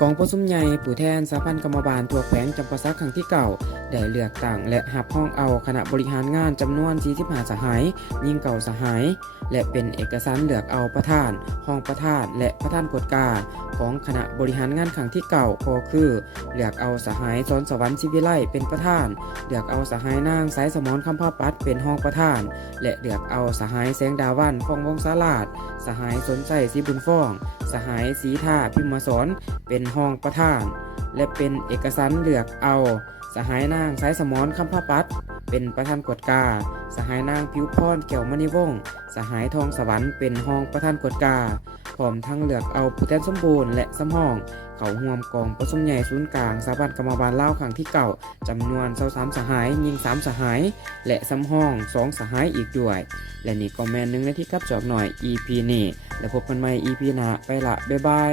กองประชุมใหญ่ผู้แทนสหพันธ์กรรมบาลทั่วแขวงจำปาสักครั้งที่เก่าได้เลือกตั้งและหับห้องเอาคณะบริหารงานจำนวน45สหายยิ่งเก่าสหายและเป็นเอกสารเลือกเอาประธานห้องประธานและประธานกฎกาของคณะบริหารงานครั้งที่เก่าก็คือเลือกเอาสหายสอนสวรรค์ศิวิไลเป็นประธานเลือกเอาสหายนางสายสมรคำภาปัดเป็นห้องประธานและเลือกเอาสหายแสงดาวันฟองวงศาลาดสหายสนใจสีบุญฟ้องสหายสีท่าพิมมาสอนเป็นห้องประธานและเป็นเอกสารเลือกเอาสหายนางสายสมรคำภาปัดเป็นประธานกฎกาสหายนางผิวพรแก้วมณีวงศ์สหายทองสวรรค์เป็นห้องประธานกฎกาพร้อมทั้งเลือกเอาผู้แทนสมบูรณ์และสำห้องเขาร่วมกองประชุมใหญ่ศูนย์กลางสหพันธ์กรรมบาลลาวครั้งที่เก่าจำนวน23สหายยิง3สหายและสำห้อง2สหายอีกด้วยและนี่ก็แม่นหนึ่งในที่กับจอกหน่อย EP นี้แล้วพบกันใหม่ EP หน้าไปละบ๊ายบาย